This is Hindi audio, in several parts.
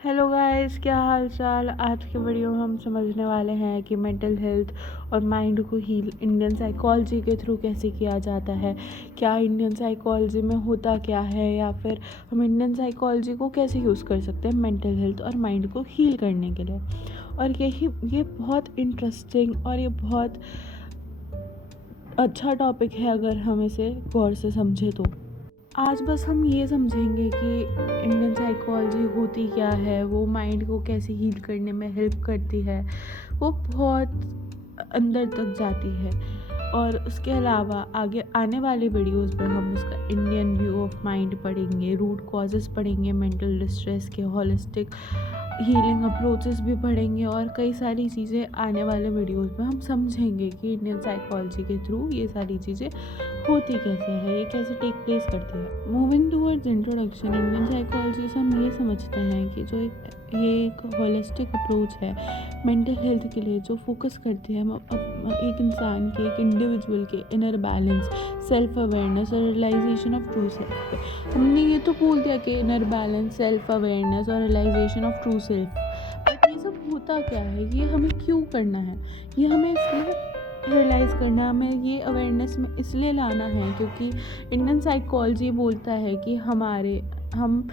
हेलो गाइस, क्या हाल चाल। आज के वीडियो में हम समझने वाले हैं कि मेंटल हेल्थ और माइंड को हील इंडियन साइकोलॉजी के थ्रू कैसे किया जाता है। क्या इंडियन साइकोलॉजी में होता क्या है, या फिर हम इंडियन साइकोलॉजी को कैसे यूज़ कर सकते हैं मेंटल हेल्थ और माइंड को हील करने के लिए। और ये बहुत इंटरेस्टिंग और ये बहुत अच्छा टॉपिक है अगर हम इसे गौर से समझें तो। आज बस हम ये समझेंगे कि इंडियन साइकोलॉजी होती क्या है, वो माइंड को कैसे हील करने में हेल्प करती है। वो बहुत अंदर तक जाती है। और उसके अलावा आगे आने वाले वीडियोस में हम उसका इंडियन व्यू ऑफ माइंड पढ़ेंगे, रूट कॉजेस पढ़ेंगे मेंटल डिस्ट्रेस के, होलिस्टिक हीलिंग अप्रोचेस भी पढ़ेंगे और कई सारी चीज़ें आने वाले वीडियोस में हम समझेंगे कि इंडियन साइकोलॉजी के थ्रू ये सारी चीज़ें होती कैसे है, ये कैसे टेक प्लेस करती है। Moving towards introduction, Indian psychology से हम ये समझते हैं कि ये एक होलिस्टिक अप्रोच है मेंटल हेल्थ के लिए, जो फोकस करती है एक इंसान के, एक इंडिविजुअल के इनर बैलेंस, सेल्फ अवेयरनेस और रियलाइजेशन ऑफ ट्रू सेल्फ पे। हमने ये तो बोल दिया कि इनर बैलेंस, सेल्फ अवेयरनेस और realisation of true self, but ये सब होता क्या है, ये हमें क्यों करना है, ये हमें इसलिए रियलाइज़ करना है, हमें ये अवेयरनेस में इसलिए लाना है क्योंकि इंडियन साइकोलॉजी बोलता है कि हम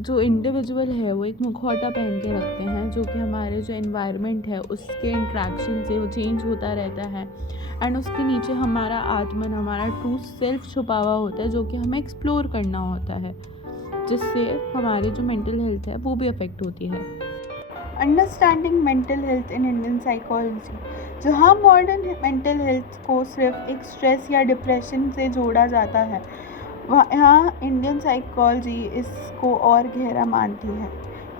जो इंडिविजुअल है वो एक मुखौटा पहन के रखते हैं, जो कि हमारे जो एनवायरनमेंट है उसके इंट्रैक्शन से वो चेंज होता रहता है। एंड उसके नीचे हमारा आत्मन, हमारा ट्रू सेल्फ छुपा हुआ होता है, जो कि हमें एक्सप्लोर करना होता है, जिससे हमारी जो मेंटल हेल्थ है वो भी अफेक्ट होती है। Understanding mental health in Indian psychology. जहाँ मॉडर्न मेंटल हेल्थ को सिर्फ एक स्ट्रेस या डिप्रेशन से जोड़ा जाता है, यहाँ इंडियन साइकोलॉजी इसको और गहरा मानती है।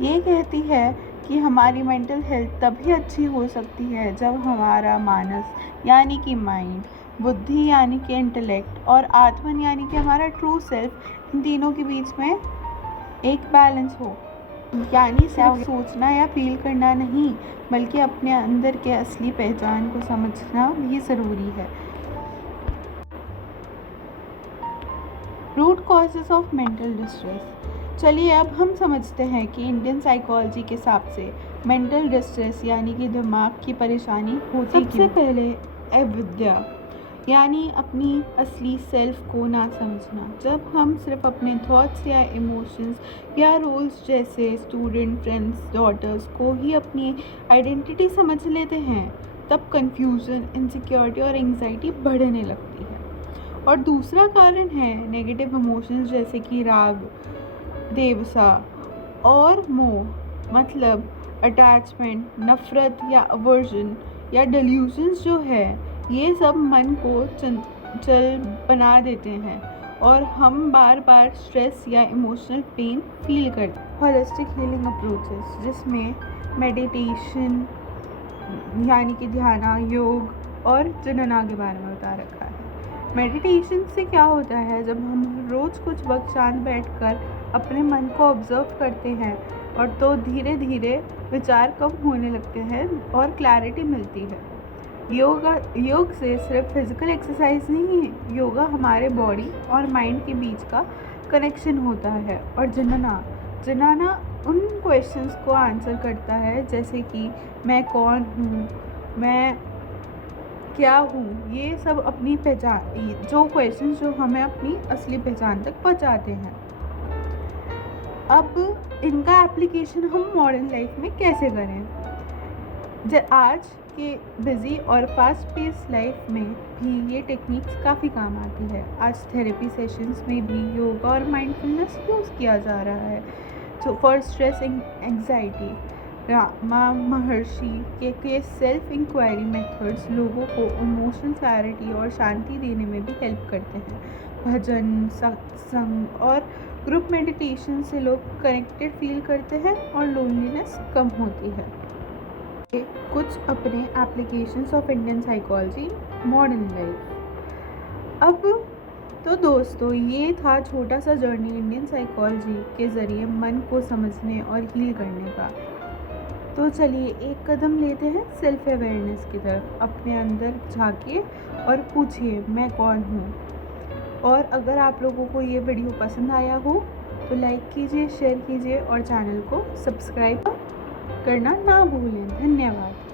ये कहती है कि हमारी मेंटल हेल्थ तभी अच्छी हो सकती है जब हमारा मानस यानी कि माइंड, बुद्धि यानी कि इंटेलेक्ट और आत्मन यानी कि हमारा ट्रू सेल्फ, इन तीनों के बीच में एक बैलेंस हो। यानी सिर्फ सोचना या फील करना नहीं, बल्कि अपने अंदर के असली पहचान को समझना भी ज़रूरी है। Root causes of mental distress. चलिए अब हम समझते हैं कि इंडियन साइकोलॉजी के हिसाब से मेंटल डिस्ट्रेस यानी कि दिमाग की परेशानी होती क्यों। सबसे पहले अविद्या, यानी अपनी असली सेल्फ को ना समझना। जब हम सिर्फ अपने थॉट्स या इमोशंस या रोल्स जैसे स्टूडेंट, फ्रेंड्स, डॉटर्स को ही अपनी आइडेंटिटी समझ लेते हैं, तब कंफ्यूजन, इनसिक्योरिटी और एंग्जाइटी बढ़ने लगती है। और दूसरा कारण है नेगेटिव इमोशंस जैसे कि राग, देवसा और मोह, मतलब अटैचमेंट, नफ़रत या अवर्जन या डिल्यूजन्स जो है, ये सब मन को चंचल बना देते हैं और हम बार बार स्ट्रेस या इमोशनल पेन फील करते हैं। होलिस्टिक हीलिंग अप्रोचेस, जिसमें मेडिटेशन यानी कि ध्यान, योग और जनना के बारे में बता रखा है। मेडिटेशन से क्या होता है, जब हम रोज़ कुछ वक्त शांत बैठकर अपने मन को ऑब्जर्व करते हैं और तो धीरे धीरे विचार कम होने लगते हैं और क्लैरिटी मिलती है। योग से सिर्फ फिजिकल एक्सरसाइज नहीं है, योगा हमारे बॉडी और माइंड के बीच का कनेक्शन होता है। और जनना उन क्वेश्चंस को आंसर करता है, जैसे कि मैं कौन हूँ, मैं क्या हूँ, ये सब अपनी पहचान, जो क्वेश्चंस जो हमें अपनी असली पहचान तक पहुँचाते हैं। अब इनका एप्लीकेशन हम मॉडर्न लाइफ में कैसे करें। आज के बिज़ी और फास्ट पेस लाइफ में भी ये टेक्निक्स काफ़ी काम आती है। आज थेरेपी सेशंस में भी योगा और माइंडफुलनेस यूज़ किया जा रहा है। तो फॉर स्ट्रेस एंग्जाइटी, महर्षि के सेल्फ इंक्वायरी मेथड्स लोगों को इमोशनल क्लैरिटी और शांति देने में भी हेल्प करते हैं। भजन, सत्संग और ग्रुप मेडिटेशन से लोग कनेक्टेड फील करते हैं और लोनलीनेस कम होती है। कुछ अपने applications of Indian psychology modern life. अब तो दोस्तों, ये था छोटा सा जर्नी इंडियन साइकोलॉजी के ज़रिए मन को समझने और हील करने का। तो चलिए एक कदम लेते हैं सेल्फ अवेयरनेस की तरफ। अपने अंदर झांकिए और पूछिए, मैं कौन हूँ। और अगर आप लोगों को ये वीडियो पसंद आया हो तो लाइक कीजिए, शेयर कीजिए और चैनल को सब्सक्राइब करना ना भूलें। धन्यवाद।